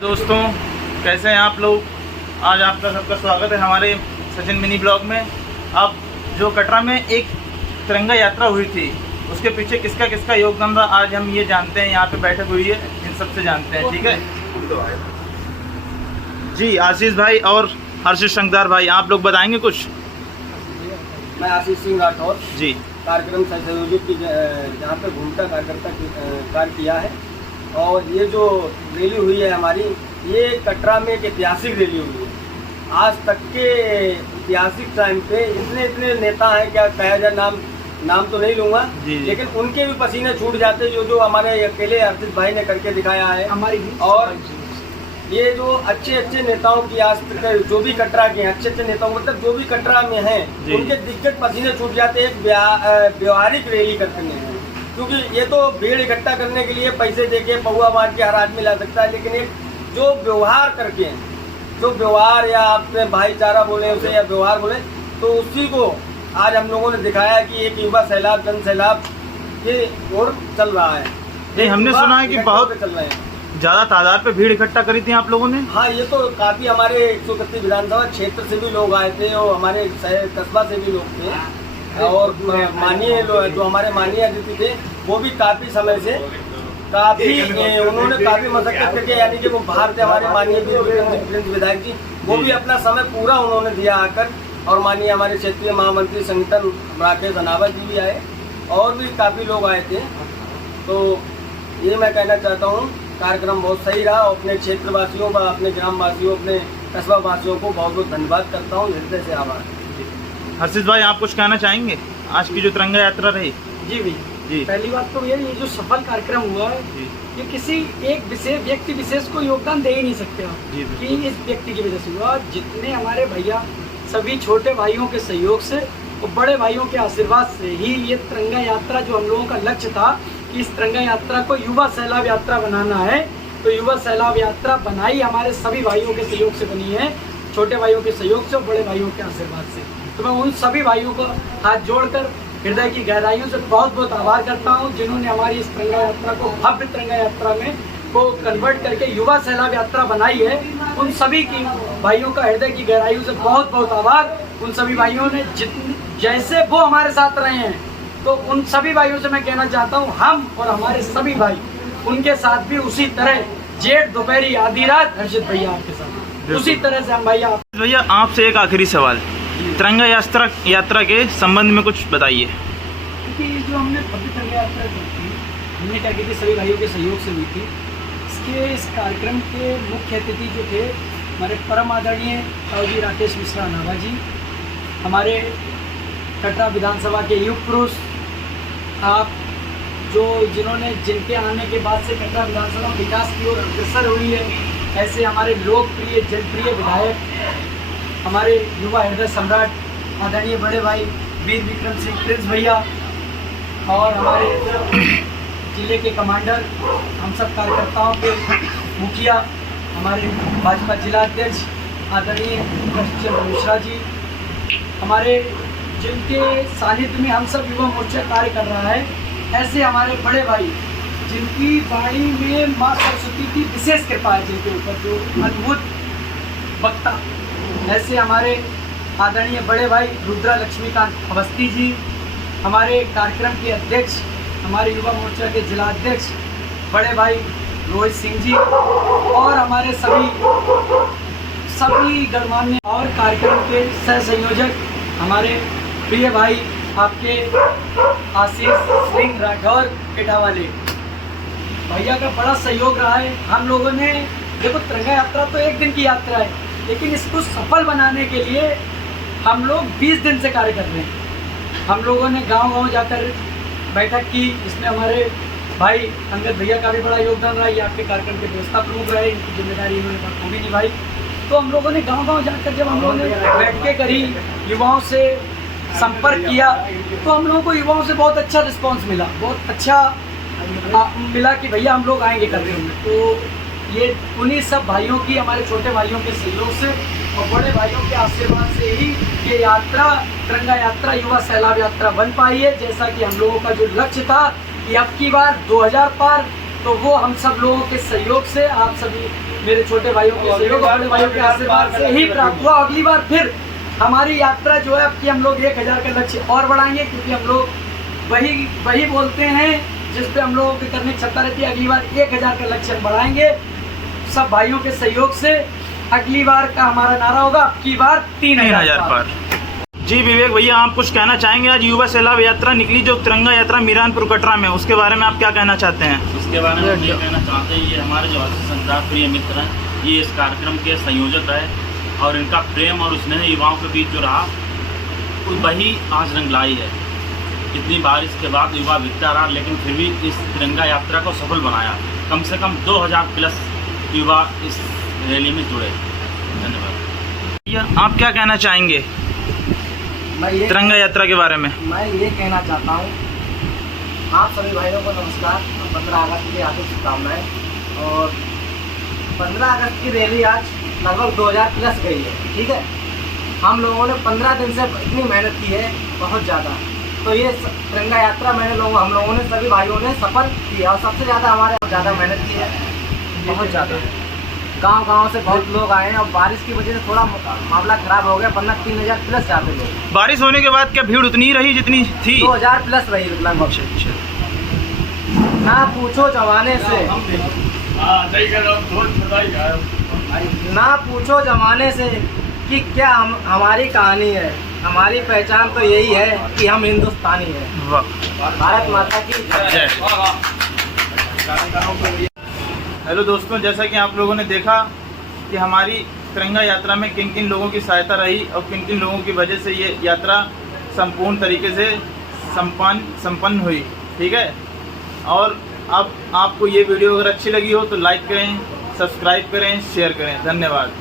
दोस्तों, कैसे हैं आप लोग। आज आपका सबका स्वागत है हमारे सचिन मिनी ब्लॉग में। अब जो कटरा में एक तिरंगा यात्रा हुई थी, उसके पीछे किसका किसका योगदान रहा, आज हम ये जानते हैं। यहाँ पे बैठक हुई है, इन सबसे जानते हैं। ठीक है जी। आशीष भाई और हर्षित शंकदार भाई, आप लोग बताएंगे कुछ। मैं आशीष सिंह राठौर जी। कार्यक्रम संयोजक की जहाँ पे भूमिका कार्यकर्ता कार्य किया है। और ये जो रैली हुई है हमारी, ये कटरा में एक ऐतिहासिक रैली हुई है। आज तक के ऐतिहासिक टाइम पे इतने नेता हैं, क्या कहा जाए, नाम तो नहीं लूँगा, लेकिन उनके भी पसीने छूट जाते जो हमारे अकेले हर्षित भाई ने करके दिखाया है हमारी। और ये जो अच्छे नेताओं की आज तक जो भी कटरा के हैं, अच्छे नेताओं मतलब जो भी कटरा में हैं, उनके दिग्गज पसीने छूट जाते हैं एक व्यवहारिक रैली करते हैं। क्योंकि ये तो भीड़ इकट्ठा करने के लिए पैसे देके पहुआ बांट के हर आदमी ला सकता है, लेकिन एक जो व्यवहार करके, जो व्यवहार या आपने भाईचारा बोले उसे या व्यवहार बोले, तो उसी को आज हम लोगों ने दिखाया कि एक युवा सैलाब, जन सैलाब की ओर चल रहा है। नहीं, हमने सुना है कि बहुत चल रहे हैं, ज़्यादा तादाद पे भीड़ इकट्ठा करी थी आप लोगों ने। हाँ, ये तो काफ़ी हमारे 131 विधानसभा क्षेत्र से भी लोग आए थे और हमारे कस्बा से भी लोग थे। और माननीय जो हमारे माननीय अतिथि थे, वो भी काफ़ी समय से उन्होंने काफ़ी मशक्कत करके, यानी कि वो बाहर थे हमारे माननीय विधायक जी, वो भी अपना समय पूरा उन्होंने दिया आकर। और माननीय हमारे क्षेत्रीय महामंत्री संगठन राकेश अनावत जी भी आए और भी काफ़ी लोग आए थे। तो ये मैं कहना चाहता हूँ, कार्यक्रम बहुत सही रहा। और अपने क्षेत्रवासियों का, अपने ग्रामवासियों, अपने कस्बा वासियों को बहुत बहुत धन्यवाद करता हूँ, हृदय से आभार। हर्षित भाई, आप कुछ कहना चाहेंगे आज की जो तिरंगा यात्रा रही। जी भैया जी। पहली बात तो ये जो सफल कार्यक्रम हुआ है, ये किसी एक विशेष व्यक्ति विशेष को योगदान दे ही नहीं सकते आप कि इस व्यक्ति की वजह से हुआ। जितने हमारे भैया, सभी छोटे भाइयों के सहयोग से और बड़े भाइयों के आशीर्वाद से ही ये तिरंगा यात्रा, जो हम लोगों का लक्ष्य था कि इस तिरंगा यात्रा को युवा सैलाब यात्रा बनाना है, तो युवा सैलाब यात्रा बनाई हमारे सभी भाइयों के सहयोग से बनी है, छोटे भाइयों के सहयोग से और बड़े भाइयों के आशीर्वाद से। तो मैं उन सभी भाइयों को हाथ जोड़कर हृदय की गहराइयों से बहुत बहुत आभार करता हूं, जिन्होंने हमारी इस तिरंगा यात्रा को भव्य तिरंगा यात्रा में को कन्वर्ट करके युवा सैलाब यात्रा बनाई है। उन सभी की भाइयों का हृदय की गहराइयों से बहुत बहुत आभार। उन सभी भाइयों ने जैसे वो हमारे साथ रहे हैं, तो उन सभी भाइयों से मैं कहना चाहता हूँ, हम और हमारे सभी भाई उनके साथ भी उसी तरह जेठ दोपहरी आधी रात हर्षित भैया आपके साथ उसी तरह से हम भैया आपसे एक आखिरी सवाल, तिरंगा यात्रा के संबंध में कुछ बताइए। क्योंकि जो हमने भव्य तिरंगा यात्रा की थी, हमने क्या की थी, सभी भाइयों के सहयोग से हुई थी। इस कार्यक्रम के मुख्य अतिथि जो थे हमारे परम आदरणीय ताऊजी राकेश मिश्रा नावा जी, हमारे कटरा विधानसभा के युग पुरुष, आप जिन्होंने जिनके आने के बाद से कटरा विधानसभा विकास की ओर अग्रसर हुई है, ऐसे हमारे लोकप्रिय जनप्रिय विधायक, हमारे युवा हृदय सम्राट आदरणीय बड़े भाई वीर विक्रम सिंह प्रिंस भैया, और हमारे जिले के कमांडर, हम सब कार्यकर्ताओं के मुखिया, हमारे भाजपा जिला अध्यक्ष आदरणीय कृष्ण मिश्रा जी, हमारे जिनके सानिध्य में हम सब युवा मोर्चा कार्य कर रहा है, ऐसे हमारे बड़े भाई जिनकी वाणी में माँ सरस्वती की विशेष कृपा है, जिनके ऊपर जो अद्भुत वक्ता, ऐसे हमारे आदरणीय बड़े भाई रुद्रा लक्ष्मीकांत अवस्थी जी, हमारे कार्यक्रम के अध्यक्ष, हमारे युवा मोर्चा के जिला अध्यक्ष बड़े भाई रोहित सिंह जी, और हमारे सभी गणमान्य और कार्यक्रम के सह संयोजक हमारे प्रिय भाई आपके आशीष सिंह राठौर पेटावाले भैया का बड़ा सहयोग रहा है। हम लोगों ने, देखो तिरंगा यात्रा तो एक दिन की यात्रा है, लेकिन इसको सफल बनाने के लिए हम लोग 20 दिन से कार्य कर रहे हैं। हम लोगों ने गांव-गांव जाकर बैठक की, इसमें हमारे भाई अंगद भैया का भी बड़ा योगदान रहा। ये आपके कार्यक्रम के व्यवस्था प्रमुख रहे, इनकी जिम्मेदारी इन्होंने बखूबी निभाई। तो हम लोगों ने गांव-गांव जाकर जब हम लोगों ने बैठकें करी, युवाओं से संपर्क किया, तो हम लोगों को युवाओं से बहुत अच्छा रिस्पॉन्स मिला, बहुत अच्छा मिला कि भैया हम लोग आएंगे करने में। तो ये उन्हीं सब भाइयों की, हमारे छोटे भाइयों के सहयोग से और बड़े भाइयों के आशीर्वाद से ही ये यात्रा, तिरंगा यात्रा, युवा सैलाब यात्रा बन पाई है। जैसा कि हम लोगों का जो लक्ष्य था कि अब की बार 2000 पार, तो वो हम सब लोगों के सहयोग से, आप सभी मेरे छोटे भाइयों के सहयोग, बड़े भाइयों के आशीर्वाद से ही प्राप्त हुआ। अगली बार फिर हमारी यात्रा जो है अब की हम लोग 1000 का लक्ष्य और बढ़ाएंगे, क्योंकि हम लोग वही बोलते हैं जिस पे हम लोगों की करने की क्षमता रहती है। अगली बार 1000 का लक्ष्य हम बढ़ाएंगे सब भाइयों के सहयोग से। अगली बार का हमारा नारा होगा अब की बार 3000 पार। जी विवेक भैया, आप कुछ कहना चाहेंगे? आज युवा सैलाब यात्रा निकली जो तिरंगा यात्रा मीरानपुर कटरा में, उसके बारे में आप क्या कहना चाहते हैं? इसके बारे में हम ये कहना चाहते हैं, ये हमारे जो संचार प्रिय मित्र हैं, ये इस कार्यक्रम के संयोजक है और इनका प्रेम और स्नेह युवाओं के बीच जो रहा वही आज रंग लाई है। इतनी बारिश के बाद युवा बिकता रहा, लेकिन फिर भी इस तिरंगा यात्रा को सफल बनाया। कम से कम 2000 प्लस युवा इस रैली में जुड़े। धन्यवाद भैया, आप क्या कहना चाहेंगे तिरंगा यात्रा के बारे में? मैं ये कहना चाहता हूँ, आप सभी भाइयों को नमस्कार। 15 अगस्त की हार्दिक शुभकामनाएं। और 15 अगस्त की रैली आज लगभग 2000 प्लस गई है, ठीक है। हम लोगों ने 15 दिन से इतनी मेहनत की है, बहुत ज़्यादा। तो ये तिरंगा यात्रा हम लोगों ने सभी भाइयों ने सफल की, और सबसे ज़्यादा हमारे ज़्यादा मेहनत की है, बहुत ज़्यादा। गांव से बहुत लोग आए हैं, और बारिश की वजह से थोड़ा मामला खराब हो गया, वरना 3000 प्लस जाते लोग। बारिश होने के बाद क्या भीड़ उतनी ही रही जितनी थी? 2000 प्लस रही लगभग। ना पूछो जमाने से, ना पूछो जमाने से कि क्या हमारी कहानी है। हमारी पहचान तो यही है कि हम हिंदुस्तानी हैं। भारत माता की जय। हेलो दोस्तों, जैसा कि आप लोगों ने देखा कि हमारी तिरंगा यात्रा में किन किन लोगों की सहायता रही और किन किन लोगों की वजह से ये यात्रा संपूर्ण तरीके से संपन्न हुई, ठीक है। और अब आपको ये वीडियो अगर अच्छी लगी हो तो लाइक करें, सब्सक्राइब करें, शेयर करें। धन्यवाद।